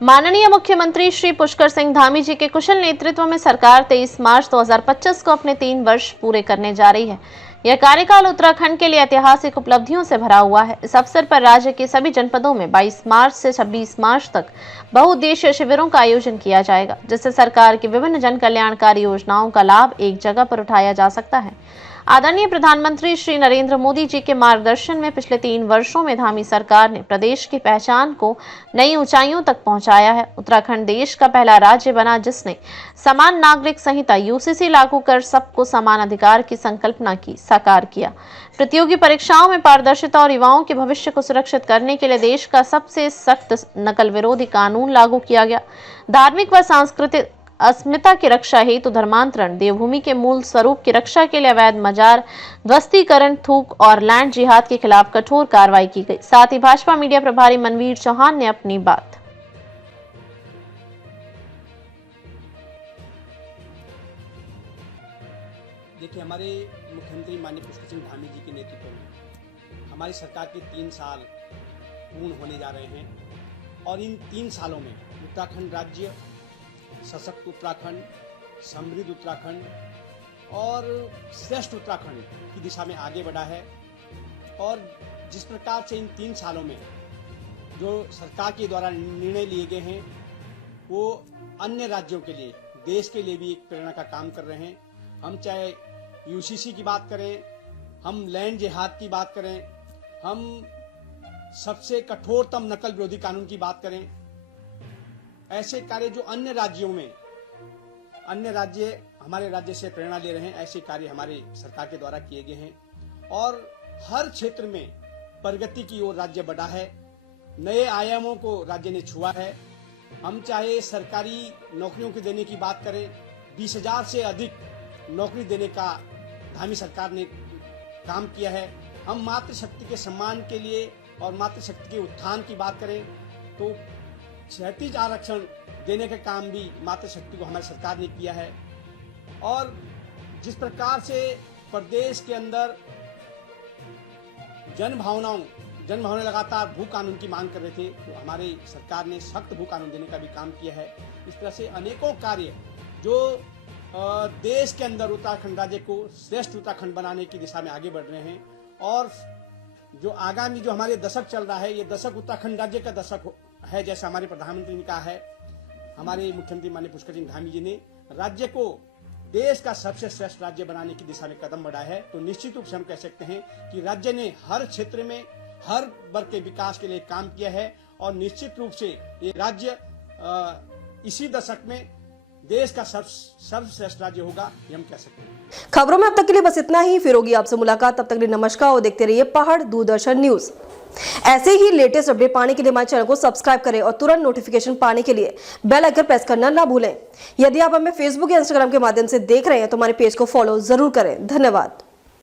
माननीय मुख्यमंत्री श्री पुष्कर सिंह धामी जी के कुशल नेतृत्व में सरकार 23 मार्च 2025 को अपने 3 वर्ष पूरे करने जा रही है। यह कार्यकाल उत्तराखंड के लिए ऐतिहासिक उपलब्धियों से भरा हुआ है। इस अवसर पर राज्य के सभी जनपदों में 22 मार्च से 26 मार्च तक बहुउद्देशीय शिविरों का आयोजन किया जाएगा, जिससे सरकार की विभिन्न जन कल्याणकारी योजनाओं का लाभ एक जगह पर उठाया जा सकता है। आदरणीय प्रधानमंत्री श्री नरेंद्र मोदी जी के मार्गदर्शन में पिछले 3 वर्षों में धामी सरकार ने प्रदेश की पहचान को नई ऊंचाइयों तक पहुंचाया है। उत्तराखंड देश का पहला राज्य बना जिसने समान नागरिक संहिता यूसीसी लागू कर सबको समान अधिकार की संकल्पना की साकार किया। प्रतियोगी परीक्षाओं में पारदर्शिता और युवाओं के भविष्य को सुरक्षित करने के लिए देश का सबसे सख्त नकल विरोधी कानून लागू किया गया। धार्मिक व सांस्कृतिक अस्मिता की रक्षा हेतु धर्मांतरण, देवभूमि के मूल स्वरूप की रक्षा के लिए अवैध मजार, ध्वस्तीकरण, थूक और लैंड जिहाद के खिलाफ कठोर कार्रवाई की गई। साथ ही भाजपा मीडिया प्रभारी मनवीर चौहान ने अपनी बात। देखिए, हमारे मुख्यमंत्री माननीय पुष्कर सिंह धामी जी के नेतृत्व में हमारी सरकार के 3 साल पूर्ण होने जा रहे हैं और इन 3 सालों में उत्तराखंड राज्य सशक्त उत्तराखंड, समृद्ध उत्तराखंड और श्रेष्ठ उत्तराखंड की दिशा में आगे बढ़ा है। और जिस प्रकार से इन 3 सालों में जो सरकार के द्वारा निर्णय लिए गए हैं वो अन्य राज्यों के लिए, देश के लिए भी एक प्रेरणा का काम कर रहे हैं। हम चाहे यूसीसी की बात करें, हम लैंड जिहाद की बात करें, हम सबसे कठोरतम नकल विरोधी कानून की बात करें, ऐसे कार्य जो अन्य राज्यों में, अन्य राज्य हमारे राज्य से प्रेरणा ले रहे हैं, ऐसे कार्य हमारे सरकार के द्वारा किए गए हैं और हर क्षेत्र में प्रगति की ओर राज्य बढ़ा है। नए आयामों को राज्य ने छुआ है। हम चाहे सरकारी नौकरियों की देने की बात करें, 20,000 से अधिक नौकरी देने का धामी सरकार ने काम किया है। हम मातृशक्ति के सम्मान के लिए और मातृशक्ति के उत्थान की बात करें तो 36 आरक्षण देने का काम भी मातृशक्ति को हमारी सरकार ने किया है। और जिस प्रकार से प्रदेश के अंदर जन भावनाएं लगातार भू कानून की मांग कर रहे थे, तो हमारी सरकार ने सख्त भू कानून देने का भी काम किया है। इस तरह से अनेकों कार्य जो देश के अंदर उत्तराखंड राज्य को श्रेष्ठ उत्तराखंड बनाने की दिशा में आगे बढ़ रहे हैं। और जो आगामी जो हमारे दशक चल रहा है, ये दशक उत्तराखंड राज्य का दशक है। जैसा हमारे प्रधानमंत्री ने कहा है, हमारे मुख्यमंत्री माननीय पुष्कर सिंह धामी जी ने राज्य को देश का सबसे श्रेष्ठ राज्य बनाने की दिशा में कदम बढ़ाया है। तो निश्चित रूप से हम कह सकते हैं कि राज्य ने हर क्षेत्र में हर वर्ग के विकास के लिए काम किया है और निश्चित रूप से ये राज्य इसी दशक में देश का सर्वश्रेष्ठ राज्य होगा, ये हम कह सकते हैं। खबरों में अब तक के लिए बस इतना ही। फिर होगी आपसे मुलाकात, तब तक के लिए नमस्कार और देखते रहिए पहाड़ दूरदर्शन न्यूज। ऐसे ही लेटेस्ट अपडेट पाने के लिए हमारे चैनल को सब्सक्राइब करें और तुरंत नोटिफिकेशन पाने के लिए बेल आइकन प्रेस करना ना भूलें। यदि आप हमें फेसबुक या इंस्टाग्राम के माध्यम से देख रहे हैं तो हमारे पेज को फॉलो जरूर करें। धन्यवाद।